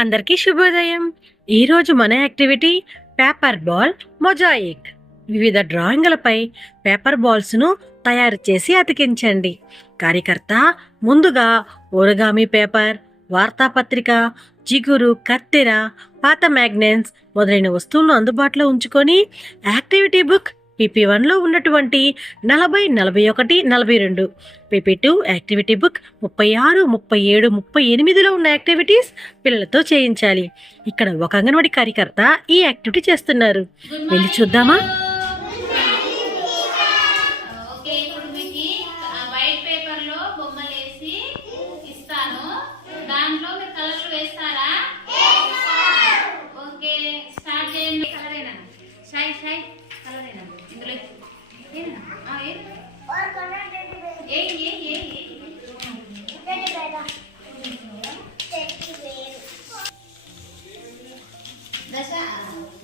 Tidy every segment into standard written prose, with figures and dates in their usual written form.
అందరికీ శుభోదయం. ఈరోజు మన యాక్టివిటీ పేపర్ బాల్ మొజాయిక్. వివిధ డ్రాయింగ్లపై పేపర్ బాల్స్ను తయారు చేసి అతికించండి. కార్యకర్త ముందుగా ఓరిగామి పేపర్, వార్తాపత్రిక, జిగురు, కత్తెర, పాత మ్యాగ్నెట్స్ మొదలైన వస్తువులను అందుబాటులో ఉంచుకొని యాక్టివిటీ బుక్ PP1లో ఉన్నటువంటి 40, 41, 42, PP2 యాక్టివిటీ బుక్ 36, 37, 38లో ఉన్న యాక్టివిటీస్ పిల్లలతో చేయించాలి. ఇక్కడ ఒక అంగన్వాడీ కార్యకర్త ఈ యాక్టివిటీ చేస్తున్నారు. వెళ్ళి చూద్దామా?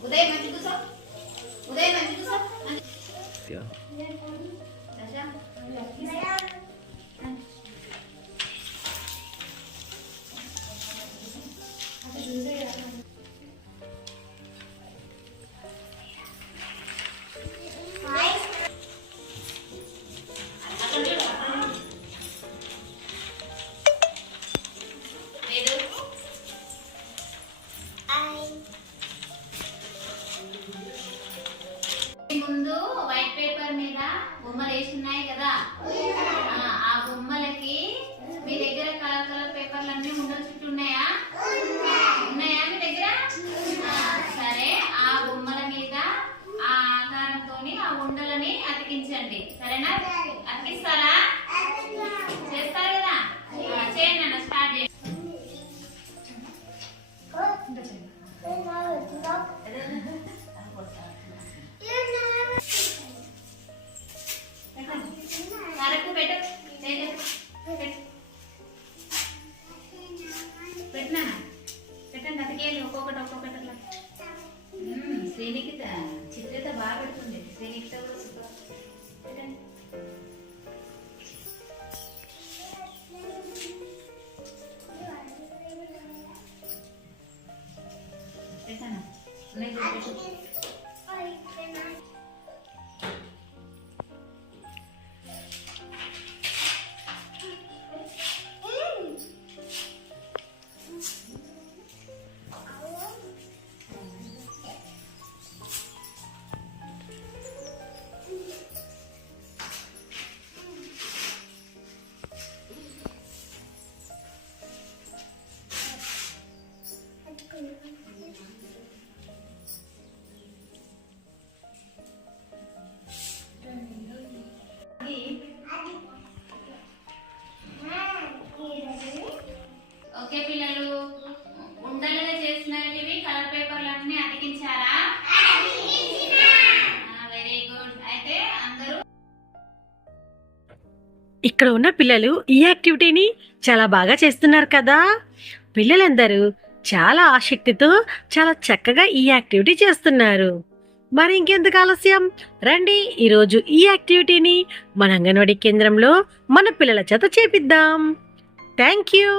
उदय मंजू कुसो उदय मंजू कुसो ముందు వైట్ పేపర్ మీద బొమ్మలు వేసి ఉన్నాయి కదా, ఆ బొమ్మలకి మీ దగ్గర కలర్ కలర్ పేపర్లు అన్ని ఉండల చుట్టూ ఉన్నాయా ఉన్నాయా మీ దగ్గర? సరే, ఆ బొమ్మల మీద ఆ ఆకారంతో ఆ ఉండలని అతికించండి. సరేనా? అతికిస్తారా? చేస్తారు కదా? చేయండి అన్న, స్టార్ట్ చేయండి. పెట్టండి, అతికేయాలి ఒక్కొక్కటి ఒక్కొక్కటి. అట్లా శ్రీనికిత చిత్రత బాగా పెడుతుంది. శ్రీనికిత పెట్టండి. పెట్టాను. ఓకే పిల్లలు, ఉండలుగా చేసినవి కలర్ పేపర్లు అన్ని అతికించారా? Very good. అయితే అందరూ ఇక్కడ ఉన్న పిల్లలు ఈ యాక్టివిటీని చాలా బాగా చేస్తున్నారు కదా. పిల్లలందరూ చాలా ఆసక్తితో చాలా చక్కగా ఈ యాక్టివిటీ చేస్తున్నారు. మరి ఇంకెందుకు ఆలస్యం, రండి ఈరోజు ఈ యాక్టివిటీని మన అంగన్వాడీ కేంద్రంలో మన పిల్లల చేత చేపిద్దాం. Thank you.